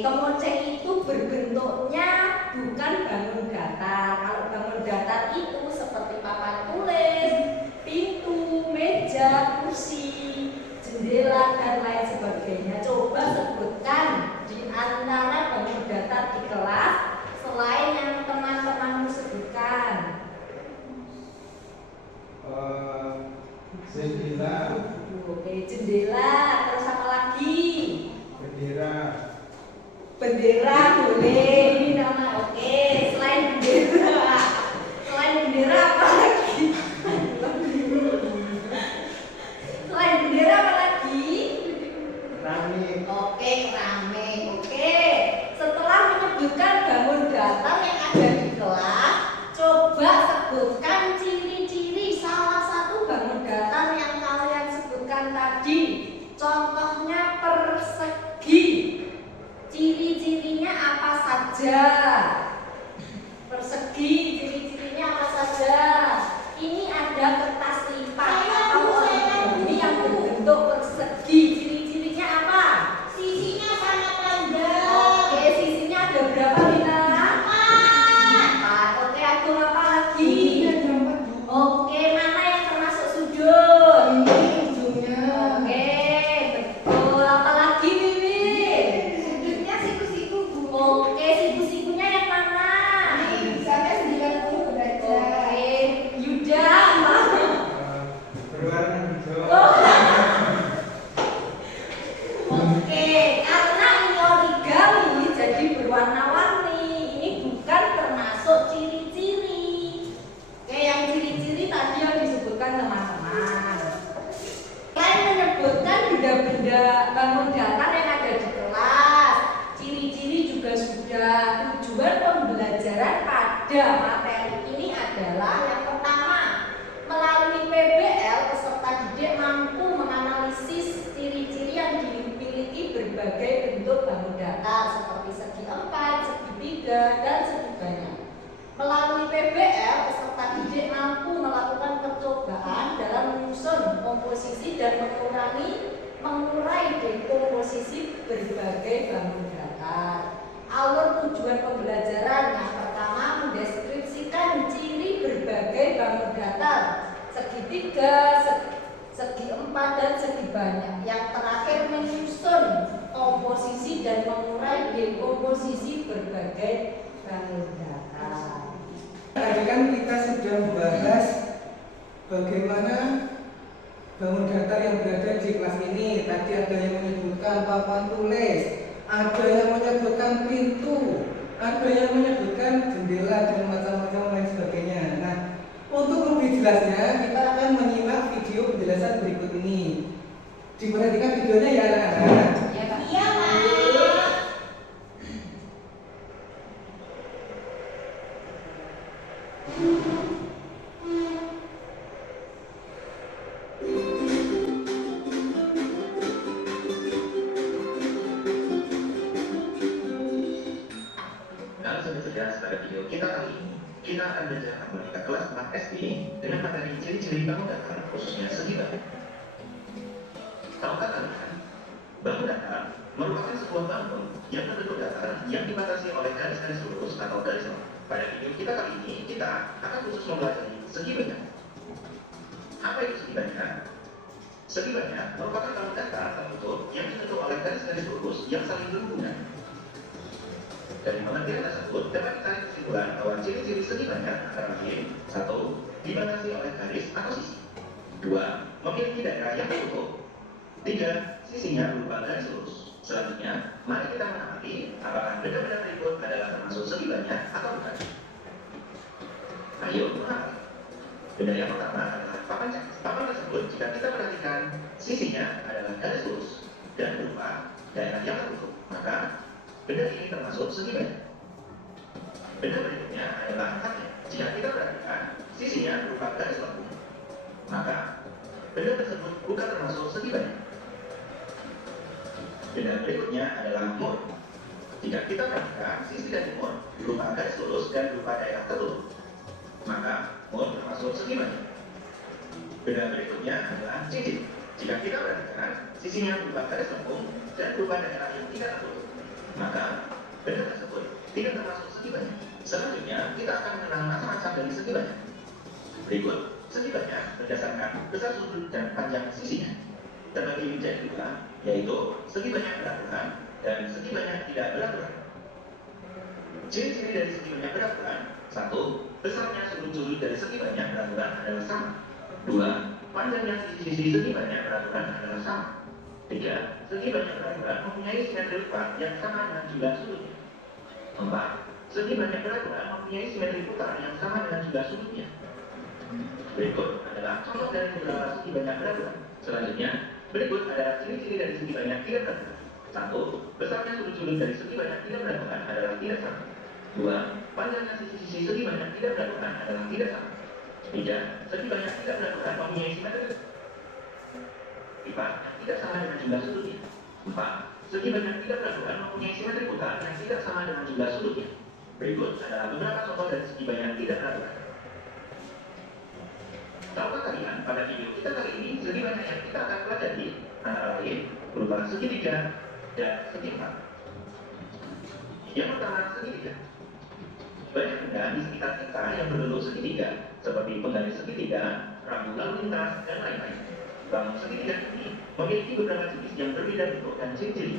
kemoceng itu berbentuknya bukan bangun datar. Kalau bangun datar itu seperti papan tulis, pintu, meja, kursi, jendela, dan lain sebagainya. Coba sebutkan di antara bangun datar di kelas selain yang teman-temanmu sebutkan. Jendela. Oke, jendela. Terus apa lagi? Bendera. Bendera boleh. Ini nama. Oke, selain bendera. Selain bendera apa lagi? Selain bendera apa lagi? Keramik. Oke, keramik. Oke. Setelah menyebutkan bangun datar yang ada di kelas, coba sebutkan ciri-ciri salah satu bangun datar yang kalian sebutkan tadi. Contohnya persegi. Ciri-cirinya apa saja? Persegi, ciri-cirinya apa saja? Ini ada kertas lipat atau origami yang berbentuk persegi. Ciri-cirinya apa? Sisinya sangat panjang. Oke, sisinya ada berapa, Lina? 4. Oke, aku apa lagi? Oke, mana yang termasuk sudut? Oke, betul. Apa lagi, Wiwi? Sudutnya siku-siku, Bu. Oke, siku-sikunya yang mana? Misalnya 90 derajat. Oke, Yuda apa? Berwarna hijau. Oke, karena ini origami jadi berwarna-warni. Ini bukan termasuk ciri-ciri. Oke, yang ciri-ciri tadi yang disebutkan teman-teman. Selain menyebutkan benda-benda bangun datar yang ada di kelas, ciri-ciri juga sudah. Tujuan pembelajaran pada materi ini adalah yang pertama, melalui PBL peserta didik mampu menganalisis ciri-ciri yang dimiliki berbagai bentuk bangun datar seperti segi 4, segi 3, dan segi banyak. Melalui PBL peserta didik mampu melakukan percobaan dalam menyusun komposisi dan mengurai dekomposisi berbagai bangun datar. Alur tujuan pembelajaran yang pertama mendeskripsikan ciri berbagai bangun datar segi 3, segi 4, dan segi banyak. Yang terakhir menyusun komposisi dan mengurai dekomposisi berbagai bangun datar. Tadi kan kita sudah membahas bagaimana bangun datar yang berada di kelas ini. Tadi ada yang menyebutkan papan tulis, ada yang menyebutkan pintu, ada yang menyebutkan jendela dan macam-macam lain sebagainya. Nah, untuk lebih jelasnya kita akan menyimak video penjelasan berikut ini. Diperhatikan videonya ya anak-anak. Ya, Pak. Iya, Pak. Kalau sudah jelas pada video kita kali ini, kita akan belajar matematika kelas 4 SD dengan materi ciri-ciri bangun datar, khususnya segi bangun. Tahukah kalian, bangun datar merupakan sebuah bangun yang berbentuk datar yang dibatasi oleh garis-garis lurus atau garis lurus. Pada video kita kali ini, kita akan khusus mempelajari segi banyak. Apa itu segi banyak? Segi banyak merupakan bangun datar terbentuk yang dibentuk oleh garis-garis lurus yang saling berhubungan. Dari pengertian tersebut dapat ditarik kesimpulan bahwa ciri-ciri segi banyak antara lain: 1. Dibatasi oleh garis atau sisi. 2. Memiliki daerah yang tertutup. 3. Sisinya berupa garis lurus. Selanjutnya, mari kita mengamati apakah benda-benda berikut adalah termasuk segi banyak atau bukan. Ayo mengamati. Benda yang pertama adalah papan cat. Papan tersebut jika kita perhatikan, sisinya adalah garis lurus dan berupa daerah yang tertutup, maka benda ini termasuk segi banyak. Benda berikutnya adalah angkatnya. Jika kita perhatikan, sisinya berupa garis lengkung, maka benda tersebut bukan termasuk segi banyak. Benda berikutnya adalah mur. Jika kita perhatikan, sisi dari mur berupa garis lurus dan berupa daerah tertutup, maka mur termasuk segi banyak. Benda berikutnya adalah cincin. Jika kita perhatikan, sisinya berupa garis lengkung dan berupa daerah yang tidak tertutup, maka Benda tersebut tidak termasuk segi banyak. Selanjutnya, kita akan mengenal macam-macam dari segi banyak. Berikut, segi banyak berdasarkan besar sudut dan panjang sisinya. Terbagi menjadi dua, yaitu segi banyak beraturan dan segi banyak tidak beraturan. Ciri-ciri dari segi banyak beraturan: 1. Besarnya sudut-sudut dari segi banyak beraturan adalah sama. 2. Panjangnya sisi-sisi segi banyak beraturan adalah sama. 3. Segi banyak beraturan mempunyai simetri putar yang sama dengan jumlah sudutnya. 4. Segi banyak beraturan mempunyai simetri putar yang sama dengan jumlah sudutnya. Berikut adalah contoh dari beberapa segi banyak beraturan. Selanjutnya, berikut adalah ciri-ciri dari segi banyak tidak beraturan. 1. Besarnya sudut-sudut dari segi banyak tidak beraturan adalah tidak sama. 2. Panjangnya sisi-sisi segi banyak tidak beraturan adalah tidak sama. 3. Segi banyak tidak beraturan mempunyai simetri 4. Tidak sama dengan jumlah sudutnya. 4. Segi banyak tidak beraturan mempunyai simetri putar yang tidak sama dengan jumlah sudutnya. Berikut adalah beberapa contoh dari segi banyak tidak beraturan. Tahukah kalian, pada video kita kali ini, segi banyak yang kita akan pelajari antara lain berupa segitiga dan segi empat. Yang pertama, segitiga. Banyak benda di sekitar kita yang berbentuk segitiga, seperti penggaris segitiga, rambu lalu lintas, dan lain-lain. Bangun segitiga ini memiliki beberapa jenis yang berbeda bentuk dan ciri-ciri.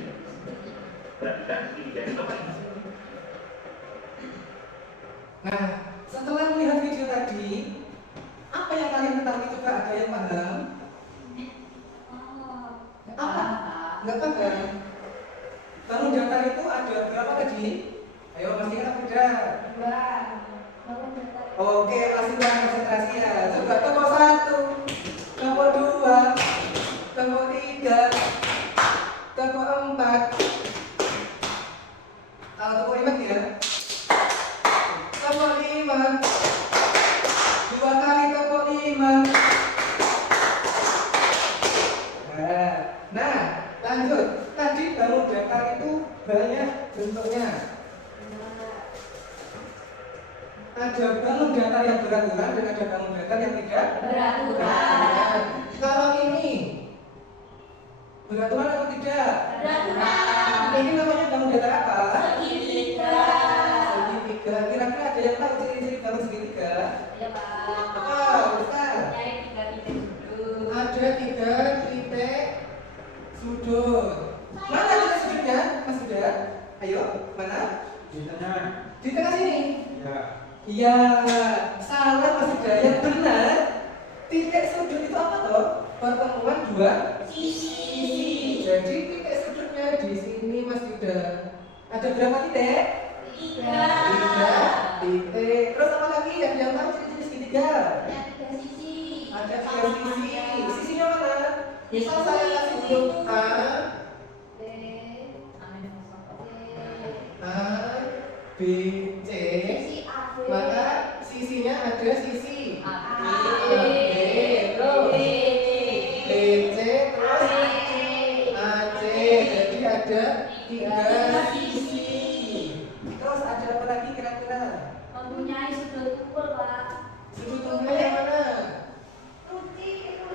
Perhatikan segitiga di bawah ini. Nah, setelah melihat video tadi, apa yang kalian ketahui? Coba ada yang paham? Apa? Nggak paham? Bangun datar itu ada berapa tadi? Ayo pastikan beda. 2. Oke, masih kurang konsentrasi ya. Coba kelompok 1, kelompok 2, kelompok 3, kelompok 4. Kalau kelompok 5 ya. Kelompok 5. 2 kali kelompok 5. Nah, lanjut. Tadi bangun datar itu banyak bentuknya. Ada bangun datar yang beraturan dan ada bangun datar yang tidak Beraturan. Kalau ini beraturan atau tidak? Beraturan. Ini namanya bangun datar apa? Segitiga. Segitiga. Kira-kira ada yang tahu ciri-ciri bangun segitiga? Ya Pak. Apa? Ustaz? Nyari 3 titik dulu. Ada 3 titik sudut. Mana titik sudutnya, Mas Huda? Ayo, mana? Di tengah. Di tengah sini. Ya. Iya, salah Mas Huda. Yang benar, titik sudut itu apa toh? Pertemuan dua Sisi. Jadi titik sudutnya di sini Mas Huda. Ada berapa titik? 3. 3 titik. Terus apa lagi yang tahu ciri-ciri segitiga? Ada 3 sisi. Ada 3 sisi. Sisinya mana? Misal Itu, saya kasih huruf A, B. A, B, C. Sisi AB. Maka sisinya ada sisi A, B, terus B, C, terus A, C. Jadi ada 3 sisi. Terus ada apa lagi kira-kira? Mempunyai sudut ukur Pak. Sudut tunggal yang mana?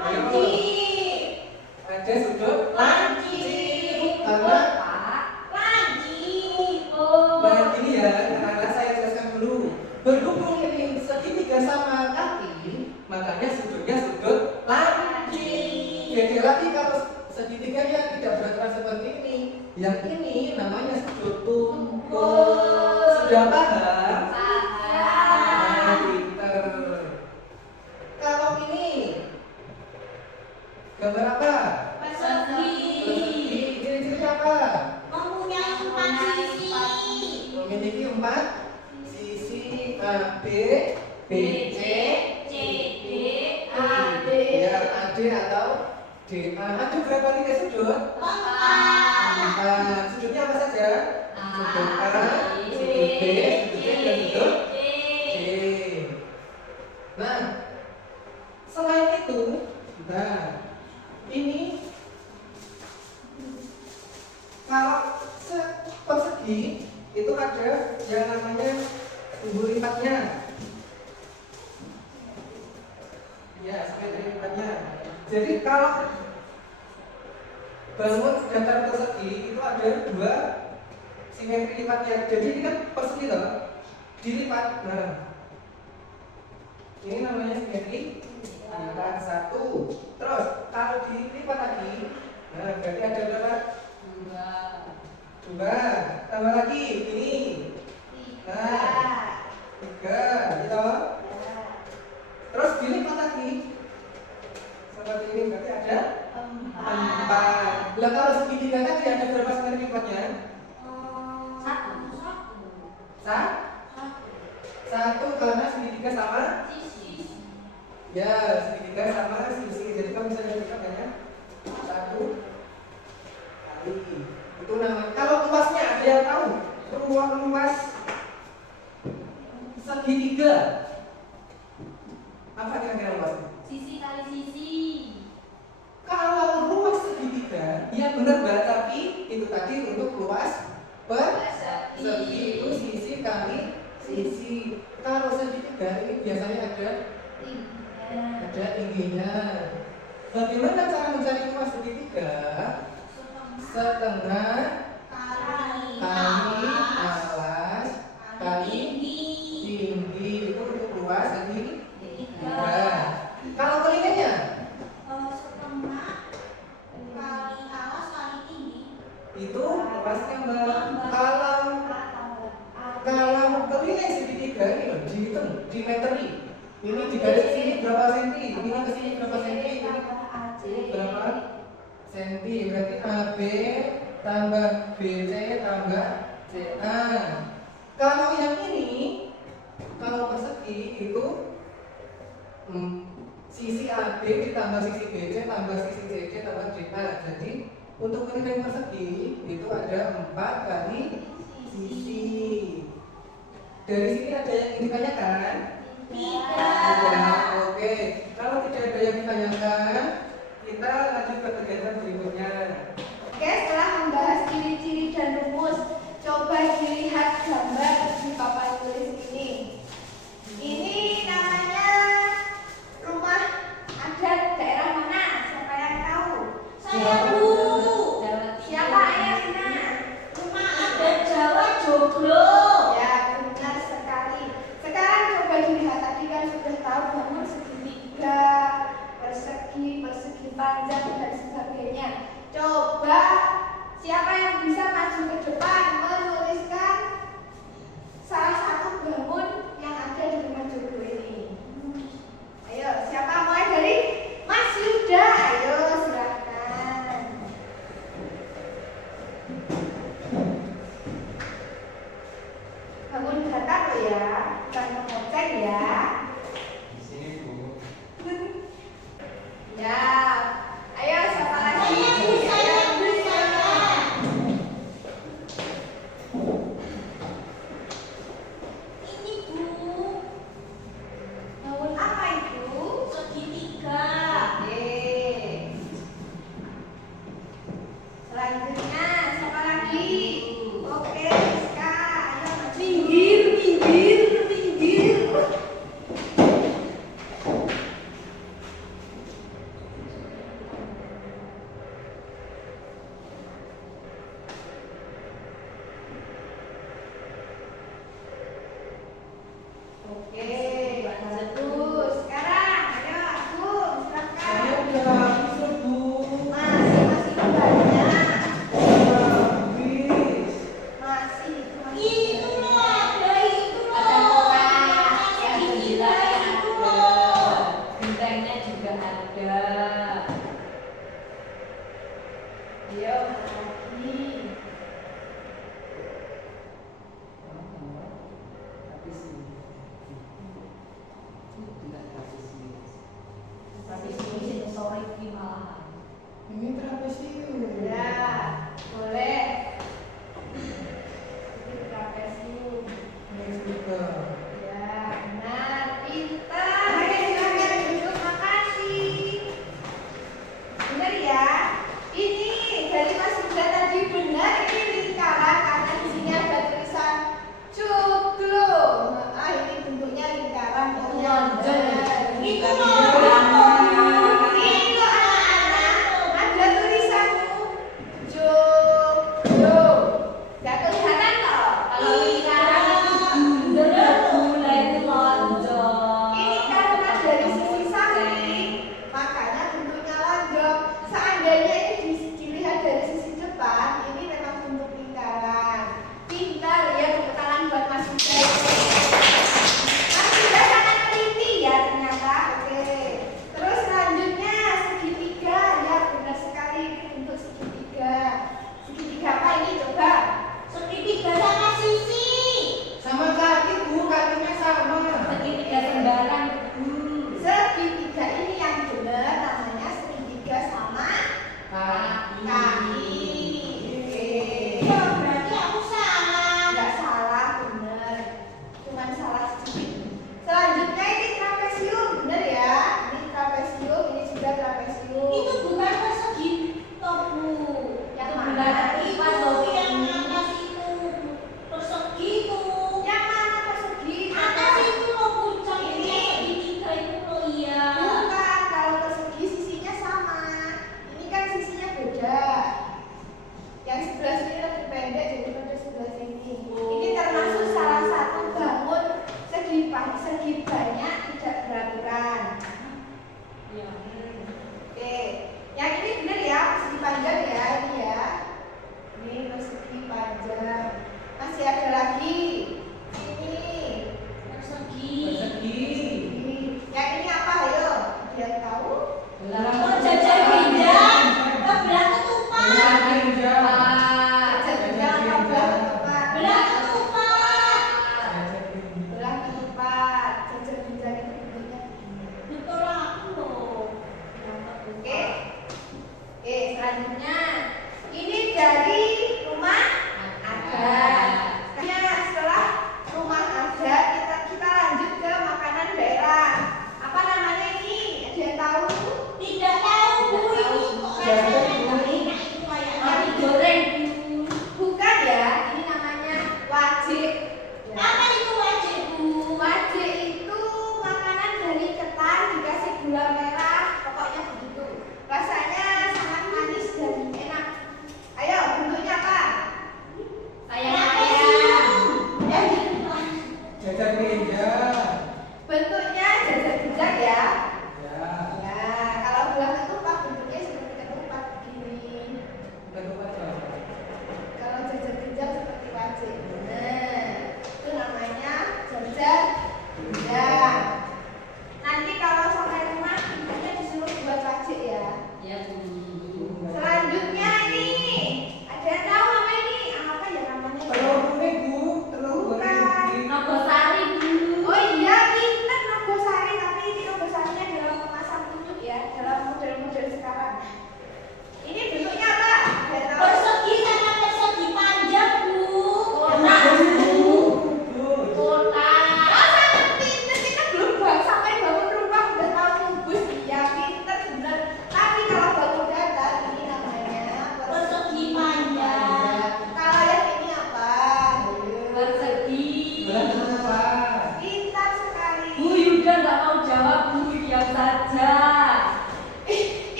Lancip. Ada sudut Lancip. Karena Pak. Lancip. Oh. nah gini ya, karena saya jelaskan dulu. Berhubung ini segitiga sama kaki, makanya sudutnya sudut lancip. Jadi lagi kalau segitiga yang tidak beraturan seperti ini, yang ini namanya sudut tunggal. Sudah paham? Nah, pinter. Kalau ini gambar apa? Persegi. Ciri-ciri apa? Mempunyai 4 sisi. Memiliki 4 sisi A, B, B, C, C, D, A, D. ya A, D atau D, A. Ada berapa titik sudut? 4. Sudutnya apa saja? Sudut A, sudut B, sudut C, dan sudut D. Nah, selain itu, nah ini kalau persegi itu ada yang namanya sumbu lipatnya. Ya, simetri lipatnya. Jadi kalau bangun datar persegi itu ada 2 simetri lipatnya. Jadi ini kan persegi loh, dilipat. Nah, ini namanya simetri lipat 1. Terus kalau dilipat lagi, nah berarti ada berapa? 2. Tambah lagi ini. Nah, 3 gitu. Terus dilipat lagi seperti ini, berarti ada 4. Lah kalau segitiga tadi ada berapa simetri lipatnya? 1 karena segitiga sama ya, segitiga sama sisi. Jadi kamu bisa lihat ya, 1 kali itu namanya. Kalau luasnya ada yang tahu? Luas segitiga apa kira-kira luasnya? Sisi kali sisi. Kalau luas segitiga, ya benar Mbak, tapi itu tadi untuk luas persegi itu sisi kali sisi. Kalau segitiga ini biasanya ada tingginya. Bagaimana cara mencari luas segitiga? Setengah kali alas kali tinggi itu untuk luas segitiga. Kalau kelilingnya Setengah kali alas kali tinggi. itu luasnya Mbak. Kalau keliling segitiga ini loh, dihitung, dimeteri. Ini di garis sini berapa senti, ini ke sini berapa senti, ini berapa senti. Berarti AB tambah BC tambah CA. Kalau yang ini, kalau persegi itu sisi AB ditambah sisi BC tambah sisi CC tambah CA. Jadi untuk keliling persegi itu ada 4 kali sisi. Dari sini ada yang ingin ditanyakan? Tidak. Oke. Kalau tidak ada yang ditanyakan, kita lanjut ke kegiatan berikutnya. Oke, setelah membahas ciri-ciri dan rumus, coba dilihat gambar di papan tulis ini. Ini namanya rumah adat daerah mana? Siapa yang tahu? Saya Bu. Siapa ayahnya? Rumah adat Jawa Joglo. Ya, benar sekali. Sekarang coba dilihat, tadi kan sudah tahu bangun segitiga, persegi panjang dan sebagainya. Coba siapa yang bisa maju ke depan menuliskan salah satu bangun yang ada di rumah Joglo ini. Ayo, siapa? Mulai dari Mas Yuda. Ayo, silakan. Bangun datar loh ya, bukan mengocek ya. Di sini Bu. Ya, ayo siapa lagi? Ini Bu, Bangun apa itu? segitiga. Oke. Selanjutnya siapa lagi? Oke, Rizka. Ayo maju. Pinggir.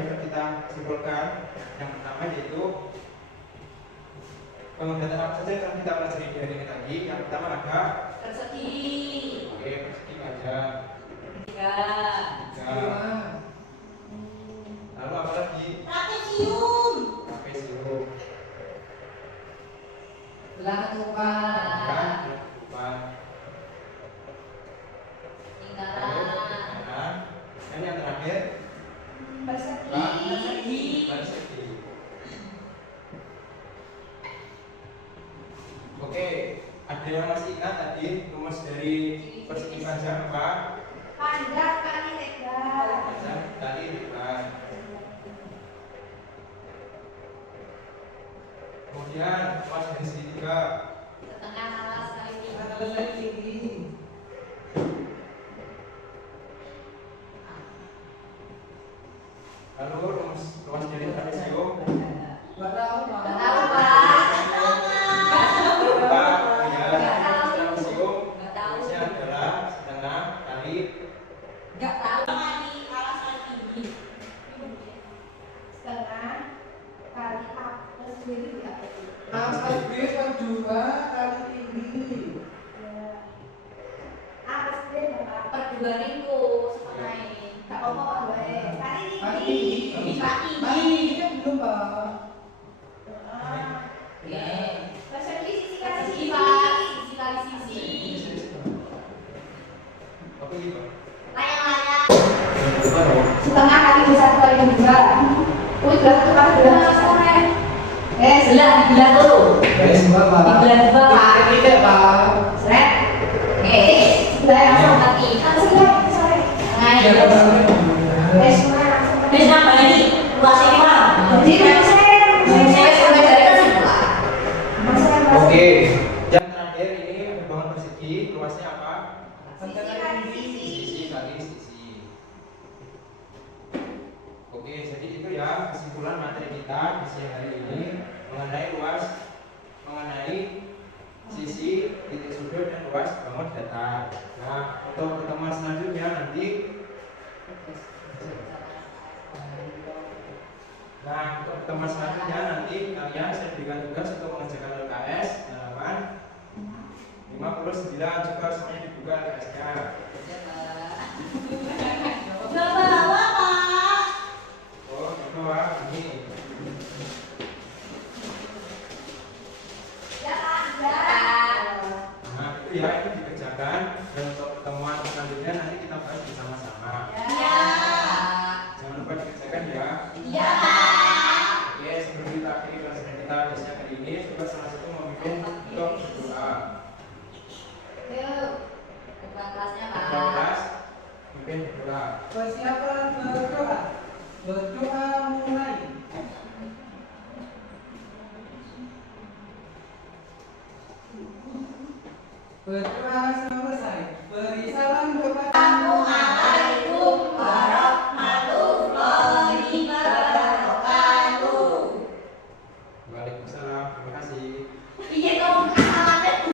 yang dapat kita simpulkan. Yang pertama yaitu bangun datar apa saja yang akan kita pelajari di hari ini tadi. Yang pertama ada Persegi. oke, persegi ada Tiga. tiga. Lalu apa lagi? Trapesium. Trapesium. Belakang. Empat. Lingkaran. Lingkaran. Dan yang terakhir Persegi. persegi. Oke, ada yang masih ingat tadi rumus dari persegi panjang apa? Panjang kali lebar. Panjang kali lebar. Kemudian luas dari segitiga. Setengah alas kali Atas dari tinggi. Lalu luas dari trapesium. Nggak tahu, Pak. Nggak tahu, Pak. Empat. Kemudian Nggak tahu. trapesium Nggak tahu. luasnya adalah setengah kali Nggak tahu. Kali alas kali tinggi. Setengah kali atas sendiri tidak betul. Atas B per 2 kali tinggi. Atas B berapa? Per dua ribu setengah ini. Tak apa-apa, gue. Kali Kali tinggi. tinggi. Pak Kali tinggi. tinggi kan belum, Pak. Oke. Persegi sisi kali Persegi, sisi. Pak. Sisi kali sisi. apa gitu? Layang-layang. Setengah kali besar kali dua. Udah tukar belas. Bilang dulu. Beres dua, Pak. Dibelah dua, Pak. Tidak, Pak. Seret. Oke. Sudah Langsung mati. langsung sore. Nah, Iya, itu. Eh semua langsung. Terus nambah lagi. Luas ini, Pak. Jadi saya Sampai dari kesimpulan. Oke, yang terakhir ini bangun persegi luasnya apa? Sisi kali sisi. Sisi kali sisi. Oke, jadi itu ya kesimpulan materi kita di siang hari ini mengenai sisi, titik sudut dan luas bangun datar. Nah, untuk pertemuan selanjutnya nanti kalian saya berikan tugas untuk mengerjakan LKS halaman 59. Coba semuanya dibuka LKS-nya. Coba bawa, Pak. Oh, coba ini. Ya, Pak. Ya. Nah, itu ya, itu dikerjakan. Dan untuk pertemuan selanjutnya nanti kita bahas bersama-sama. Iya. Jangan lupa dikerjakan ya. Iya, Pak. Oke, sebelum kita akhiri pelajaran kita di siang hari ini, coba salah satu memimpin untuk berdoa. Yuk. Buka kelasnya, Ketua Pak. kelas, memimpin berdoa. Persiapan berdoa. Berdoa mulai. Berdoa